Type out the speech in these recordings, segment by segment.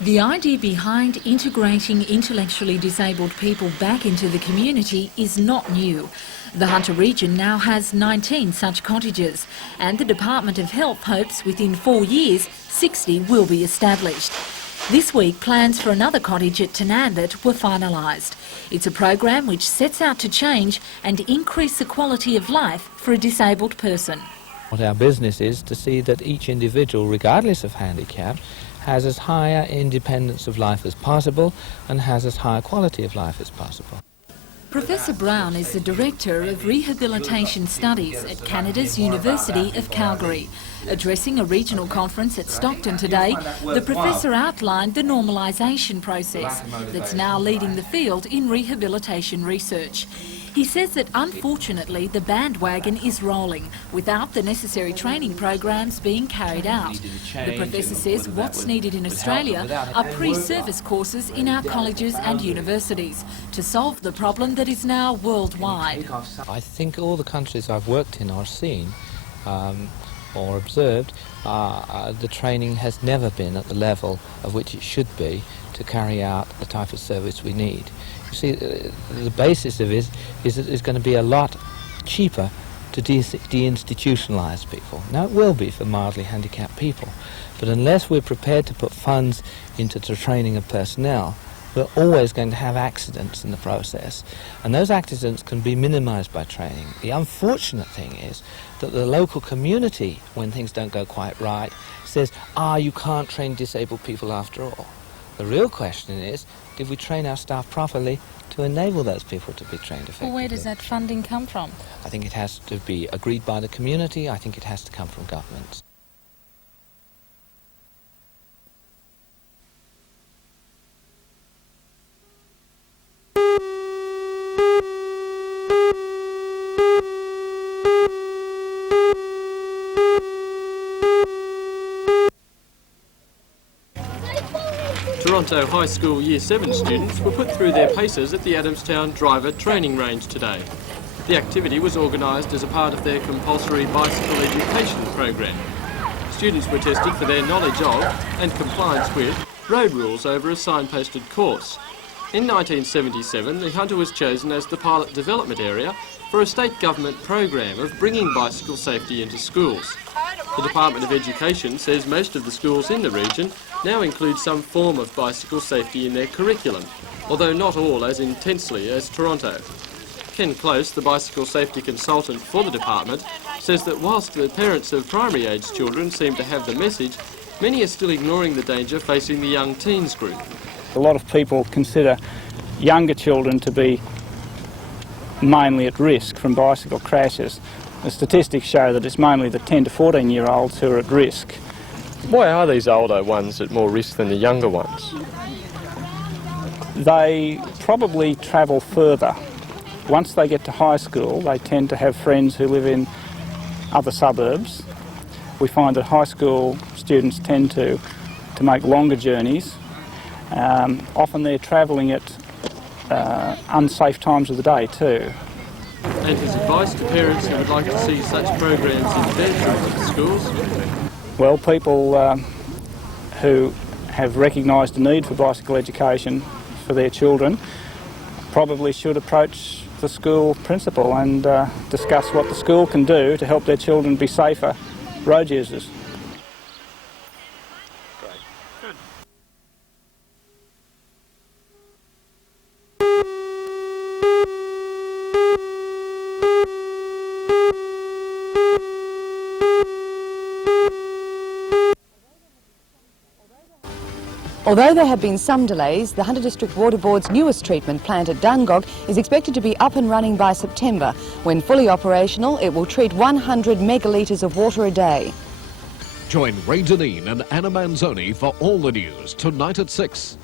The idea behind integrating intellectually disabled people back into the community is not new. The Hunter region now has 19 such cottages, and the Department of Health hopes within 4 years 60 will be established. This week, plans for another cottage at Tanandit were finalised. It's a program which sets out to change and increase the quality of life for a disabled person. What our business is to see that each individual, regardless of handicap, has as high independence of life as possible and has as high a quality of life as possible. Professor Brown is the Director of Rehabilitation Studies at Canada's University of Calgary. Addressing a regional conference at Stockton today, the professor outlined the normalisation process that's now leading the field in rehabilitation research. He says that unfortunately the bandwagon is rolling without the necessary training programs being carried out. The professor says what's needed in Australia are pre-service courses in our colleges and universities to solve the problem that is now worldwide. I think all the countries I've worked in or seen or observed, the training has never been at the level of which it should be to carry out the type of service we need. You see, the basis of it is that it's going to be a lot cheaper to deinstitutionalise people. Now, it will be for mildly handicapped people, but unless we're prepared to put funds into the training of personnel, we're always going to have accidents in the process, and those accidents can be minimised by training. The unfortunate thing is that the local community, when things don't go quite right, says, you can't train disabled people after all. The real question is, did we train our staff properly to enable those people to be trained effectively? Well, where does that funding come from? I think it has to be agreed by the community. I think it has to come from governments. Toronto High School Year 7 students were put through their paces at the Adamstown Driver Training Range today. The activity was organised as a part of their compulsory bicycle education program. Students were tested for their knowledge of and compliance with road rules over a signposted course. In 1977, the Hunter was chosen as the pilot development area for a state government program of bringing bicycle safety into schools. The Department of Education says most of the schools in the region now include some form of bicycle safety in their curriculum, although not all as intensely as Toronto. Ken Close, the bicycle safety consultant for the department, says that whilst the parents of primary-age children seem to have the message, many are still ignoring the danger facing the young teens group. A lot of people consider younger children to be mainly at risk from bicycle crashes. The statistics show that it's mainly the 10 to 14-year-olds who are at risk. Why are these older ones at more risk than the younger ones? They probably travel further. Once they get to high school, they tend to have friends who live in other suburbs. We find that high school students tend to make longer journeys. Often they're travelling at unsafe times of the day too. And his advice to parents who would like to see such programs in their children's schools? Well, people who have recognised the need for bicycle education for their children probably should approach the school principal and discuss what the school can do to help their children be safer road users. Although there have been some delays, the Hunter District Water Board's newest treatment plant at Dungog is expected to be up and running by September. When fully operational, it will treat 100 megalitres of water a day. Join Ray Deneen and Anna Manzoni for all the news tonight at 6.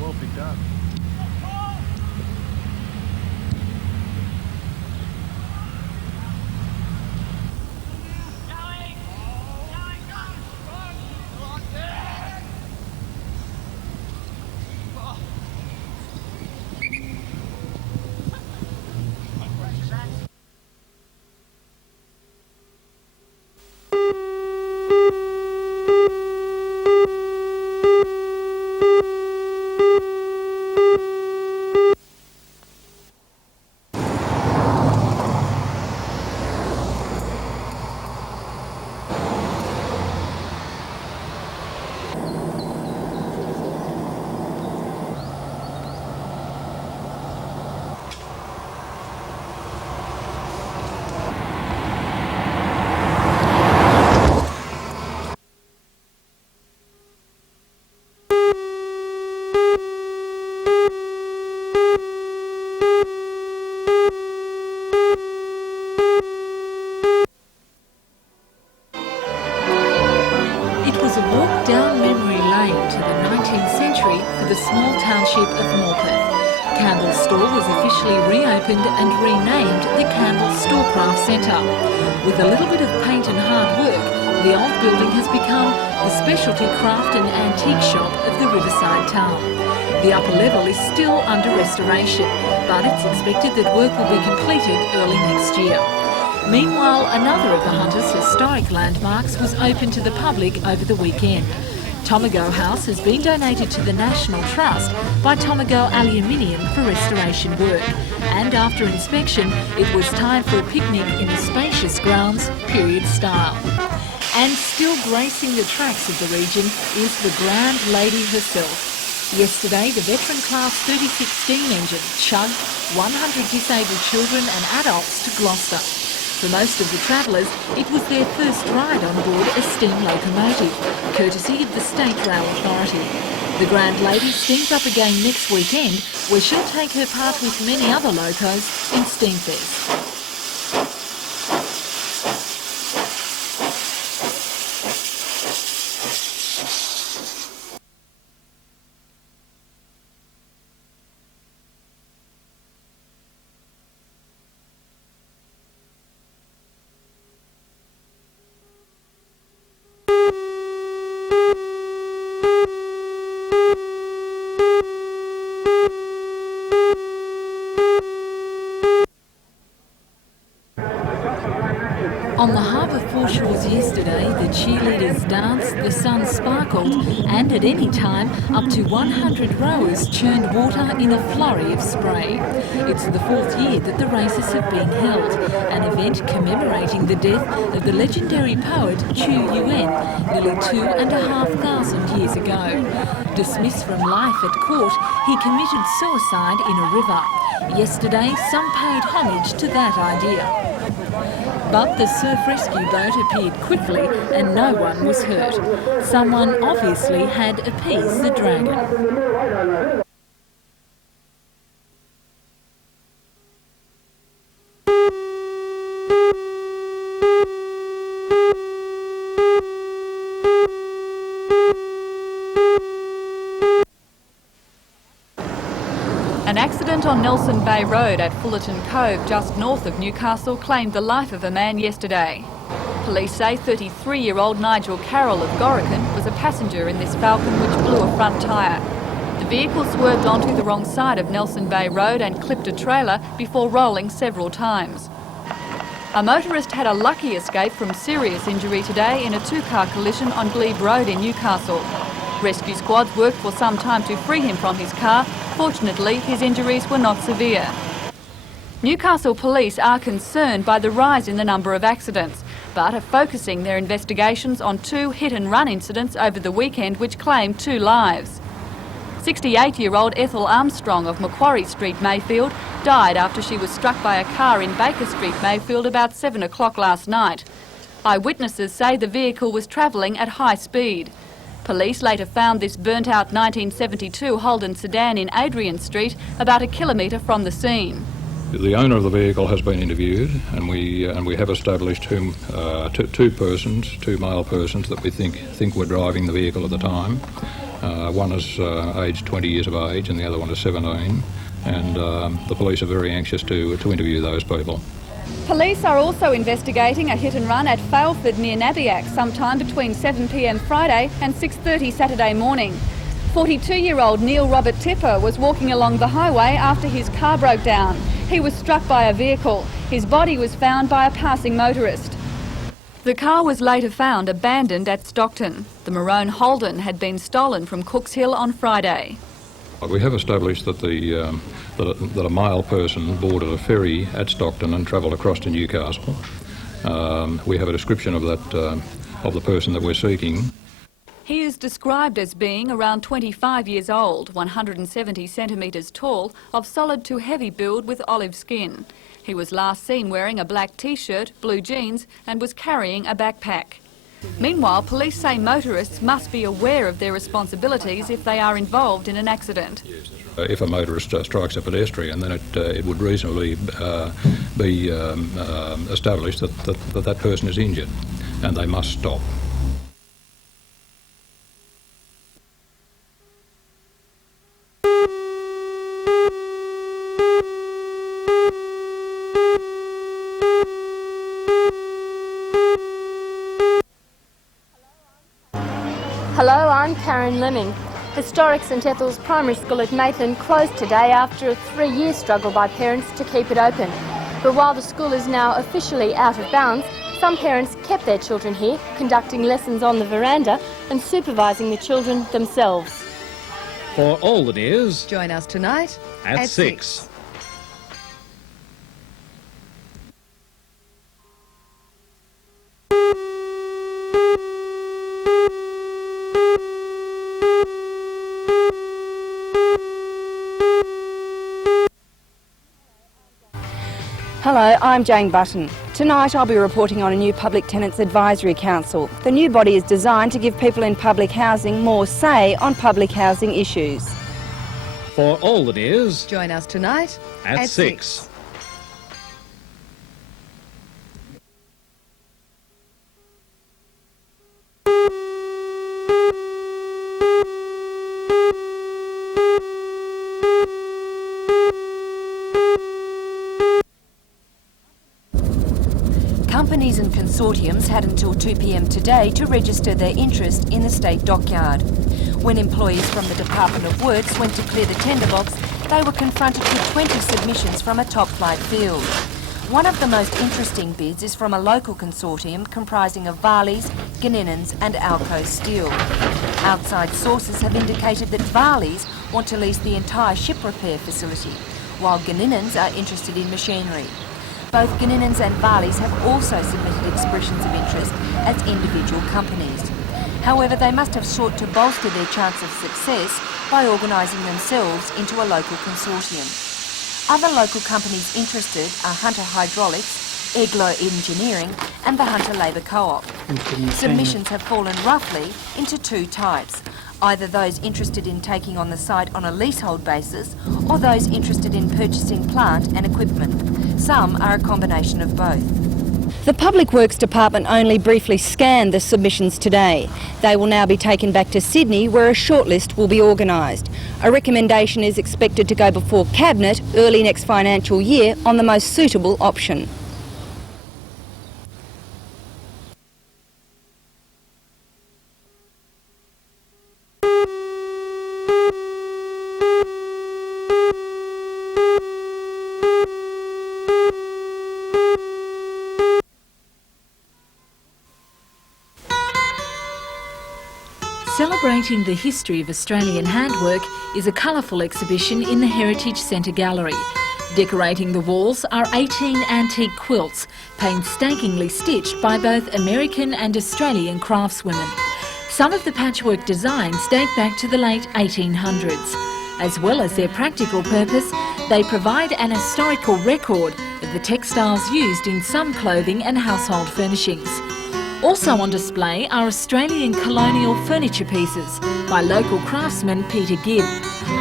Well picked up. walk down memory lane to the 19th century for the small township of Morpeth. Campbell's store was officially reopened and renamed the Campbell's Storecraft Centre. With a little bit of paint and hard work, the old building has become the specialty craft and antique shop of the riverside town. The upper level is still under restoration, but it's expected that work will be completed early next year. Meanwhile, another of the Hunter's historic landmarks was open to the public over the weekend. Tomago House has been donated to the National Trust by Tomago Aluminium for restoration work, and after inspection it was time for a picnic in the spacious grounds, period style. And still gracing the tracks of the region is the Grand Lady herself. Yesterday, the veteran Class 36 steam engine chugged 100 disabled children and adults to Gloucester. For most of the travellers, it was their first ride on board a steam locomotive, courtesy of the State Rail Authority. The Grand Lady steams up again next weekend, where she'll take her part with many other locos in Steamfest. On the harbour foreshores yesterday, the cheerleaders danced, the sun sparkled, and at any time, up to 100 rowers churned water in a flurry of spray. It's the fourth year that the races have been held, an event commemorating the death of the legendary poet Chu Yuen nearly 2,500 years ago. Dismissed from life at court, he committed suicide in a river. Yesterday, some paid homage to that idea. But the surf rescue boat appeared quickly and no one was hurt. Someone obviously had appeased the dragon. An accident on Nelson Bay Road at Fullerton Cove, just north of Newcastle, claimed the life of a man yesterday. Police say 33-year-old Nigel Carroll of Gorican was a passenger in this Falcon which blew a front tyre. The vehicle swerved onto the wrong side of Nelson Bay Road and clipped a trailer before rolling several times. A motorist had a lucky escape from serious injury today in a two-car collision on Glebe Road in Newcastle. Rescue squads worked for some time to free him from his car. Fortunately, his injuries were not severe. Newcastle police are concerned by the rise in the number of accidents, but are focusing their investigations on two hit-and-run incidents over the weekend which claimed 2 lives. 68-year-old Ethel Armstrong of Macquarie Street, Mayfield, died after she was struck by a car in Baker Street, Mayfield about 7 o'clock last night. Eyewitnesses say the vehicle was travelling at high speed. Police later found this burnt-out 1972 Holden sedan in Adrian Street, about a kilometre from the scene. The owner of the vehicle has been interviewed, and we have established two male persons that we think were driving the vehicle at the time. One is aged 20 years of age, and the other one is 17. And the police are very anxious to interview those people. Police are also investigating a hit-and-run at Failford near Nabiac sometime between 7 p.m. Friday and 6:30 Saturday morning. 42-year-old Neil Robert Tipper was walking along the highway after his car broke down. He was struck by a vehicle. His body was found by a passing motorist. The car was later found abandoned at Stockton. The maroon Holden had been stolen from Cooks Hill on Friday. We have established that that a male person boarded a ferry at Stockton and travelled across to Newcastle. We have a description of the person that we're seeking. He is described as being around 25 years old, 170 centimetres tall, of solid to heavy build with olive skin. He was last seen wearing a black t-shirt, blue jeans, and was carrying a backpack. Meanwhile, police say motorists must be aware of their responsibilities if they are involved in an accident. If a motorist strikes a pedestrian, then it would reasonably be established that person is injured, and they must stop. Hello, I'm Karen Lemming. Historic St Ethel's Primary School at Nathan closed today after a 3-year struggle by parents to keep it open. But while the school is now officially out of bounds, some parents kept their children here, conducting lessons on the veranda and supervising the children themselves. For all the news, Join us tonight at 6. Hello, I'm Jane Button. Tonight I'll be reporting on a new Public Tenants Advisory Council. The new body is designed to give people in public housing more say on public housing issues. For all the news, Join us tonight at 6. Companies and consortiums had until 2 p.m. today to register their interest in the State dockyard. When employees from the Department of Works went to clear the tender box, they were confronted with 20 submissions from a top-flight field. One of the most interesting bids is from a local consortium comprising of Varley's, Ganinans and Alco Steel. Outside sources have indicated that Varley's want to lease the entire ship repair facility, while Ganinans are interested in machinery. Both Ganinans and Varley's have also submitted expressions of interest as individual companies. However, they must have sought to bolster their chance of success by organising themselves into a local consortium. Other local companies interested are Hunter Hydraulics, Eglo Engineering and the Hunter Labour Co-op. Submissions have fallen roughly into 2 types, either those interested in taking on the site on a leasehold basis or those interested in purchasing plant and equipment. Some are a combination of both. The Public Works Department only briefly scanned the submissions today. They will now be taken back to Sydney where a shortlist will be organised. A recommendation is expected to go before Cabinet early next financial year on the most suitable option. Celebrating the history of Australian handwork is a colourful exhibition in the Heritage Centre Gallery. Decorating the walls are 18 antique quilts, painstakingly stitched by both American and Australian craftswomen. Some of the patchwork designs date back to the late 1800s. As well as their practical purpose, they provide an historical record of the textiles used in some clothing and household furnishings. Also on display are Australian colonial furniture pieces by local craftsman Peter Gibb.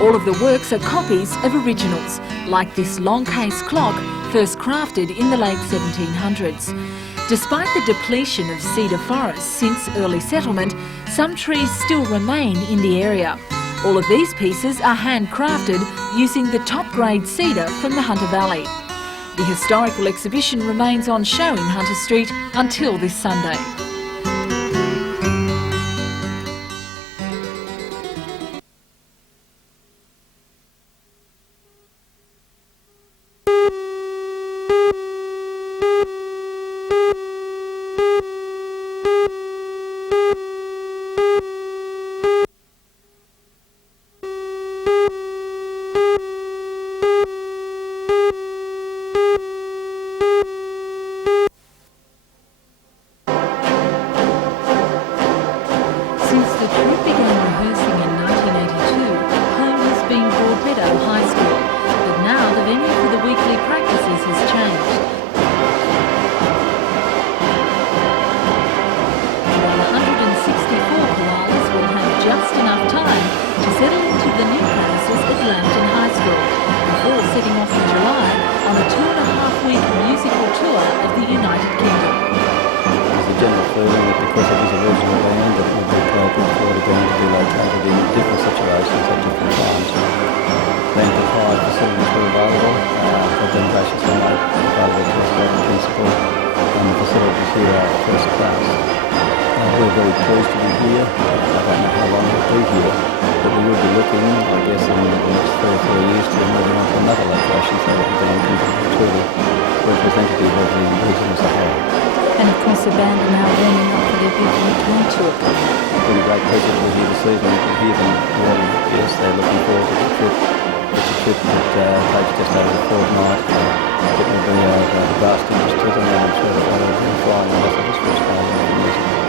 All of the works are copies of originals, like this long case clock, first crafted in the late 1700s. Despite the depletion of cedar forests since early settlement, some trees still remain in the area. All of these pieces are handcrafted using the top-grade cedar from the Hunter Valley. The historical exhibition remains on show in Hunter Street until this Sunday. and the facilities here are first class. We're very pleased to be here. I don't know how long we'll be here, but we will be looking, I guess, in the next 3 or 4 years to move on to another location so that we can be truly representative of the region as a whole. And of course the band are now warming up for their big UK tour. It's been a great pleasure to be here this evening to hear them warming. Yes, they're looking forward to the trip. It's a trip that takes just over a fortnight. It will be of vast interest to them, and I'm sure that they'll be flying with us for Australia and New Zealand.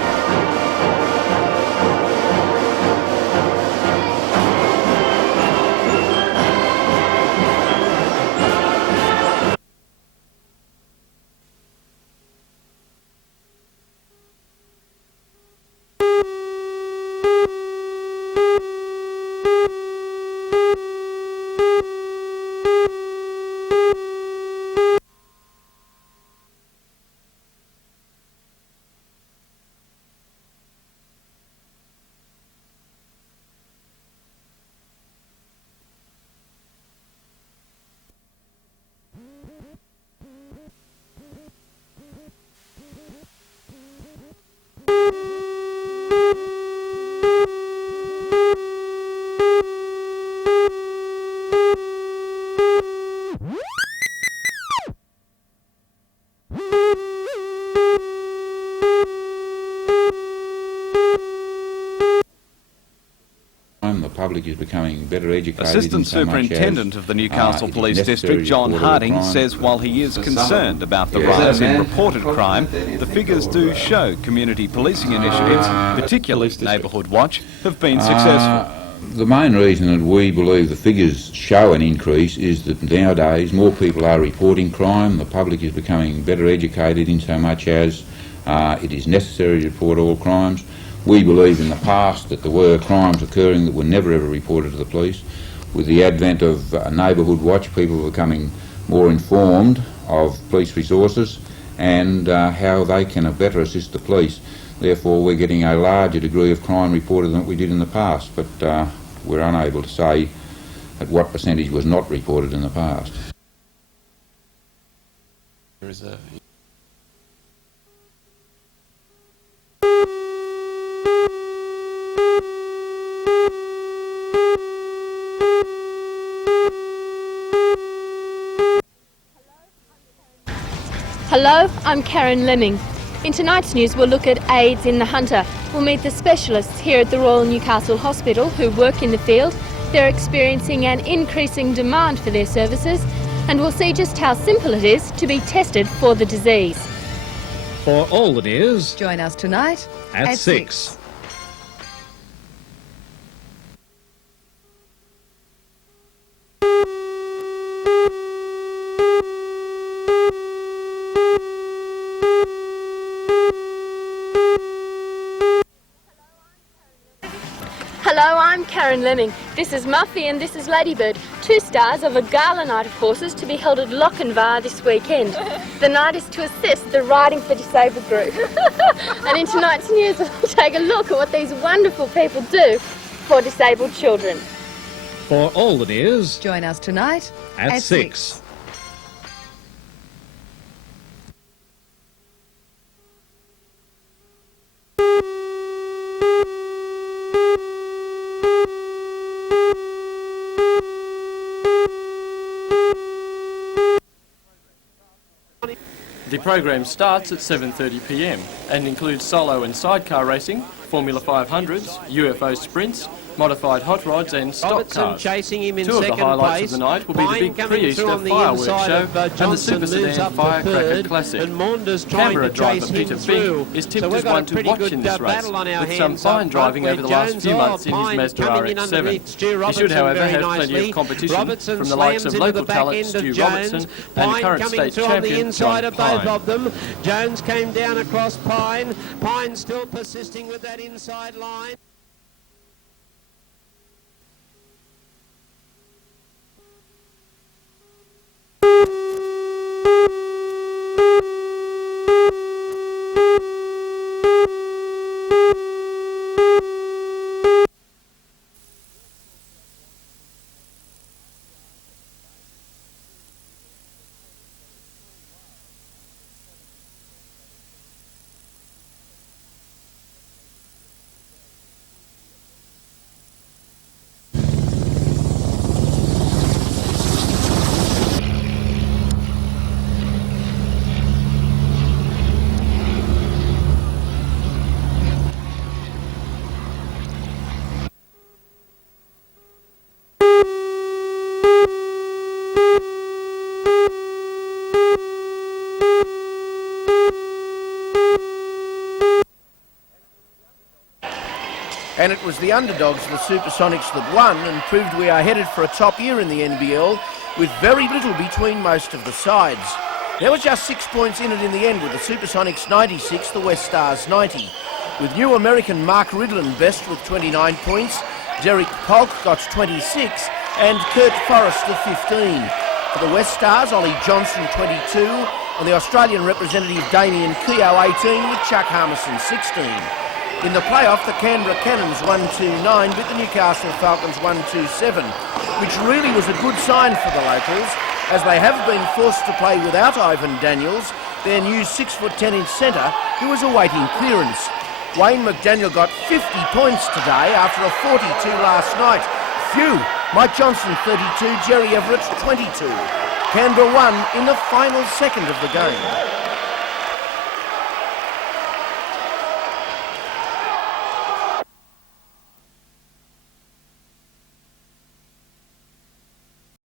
The public is becoming better educated. Assistant Superintendent of the Newcastle Police District, John Harding, says while he is concerned about the rise in reported crime, the figures do show community policing initiatives, particularly Neighbourhood Watch, have been successful. The main reason that we believe the figures show an increase is that nowadays more people are reporting crime. The public is becoming better educated in so much as it is necessary to report all crimes. We believe in the past that there were crimes occurring that were never ever reported to the police. With the advent of Neighbourhood Watch, people are becoming more informed of police resources and how they can better assist the police. Therefore, we're getting a larger degree of crime reported than we did in the past, but we're unable to say at what percentage was not reported in the past. There is a Hello, I'm Karen Lemming. In tonight's news we'll look at AIDS in the Hunter. We'll meet the specialists here at the Royal Newcastle Hospital who work in the field. They're experiencing an increasing demand for their services, and we'll see just how simple it is to be tested for the disease. For all the news, Join us tonight at 6. Hello, I'm Karen Lemming. This is Muffy and this is Ladybird, two stars of a gala night of horses to be held at Lochinvar this weekend. The night is to assist the Riding for Disabled group. And in tonight's news we'll take a look at what these wonderful people do for disabled children. For all the news, Join us tonight at 6. The program starts at 7:30 p.m. and includes solo and sidecar racing, Formula 500s, UFO sprints, modified hot rods and stock cars. Chasing him in Two of the second highlights place. of the night will be the Pine big coming pre-Easter through on the fireworks inside show of, and the Johnson Super moves Sedan up to Firecracker third, Classic. and Maunders trying Canberra to driver chase Peter him through. Bing is So tipped we've as got one a to pretty watch good in this race, battle on our with some hands fine up driving front over the with last Jones. few months in his Pine Mazda coming in RX-7. underneath Stu He should, Robertson however, very have plenty nicely. of competition Robertson from the likes of slams into local the back talent end of Stu Jones. Robertson and Pine current coming state through on the champion inside John of both Pine. of them. Jones came down across Pine. Pine still persisting with that inside line. And it was the underdogs, the Supersonics, that won and proved we are headed for a top year in the NBL with very little between most of the sides. There was just 6 points in it in the end, with the Supersonics 96, the West Stars 90. With new American Mark Ridlin best with 29 points, Derek Polk got 26 and Kurt Forrester 15. For the West Stars, Ollie Johnson 22 and the Australian representative Damien Keogh 18 with Chuck Harmison 16. In the playoff, the Canberra Cannons 1-2-9 beat the Newcastle Falcons 1-2-7, which really was a good sign for the locals, as they have been forced to play without Ivan Daniels, their new 6'10" centre, who was awaiting clearance. Wayne McDaniel got 50 points today after a 42 last night. Phew! Mike Johnson 32, Jerry Everett 22. Canberra won in the final second of the game.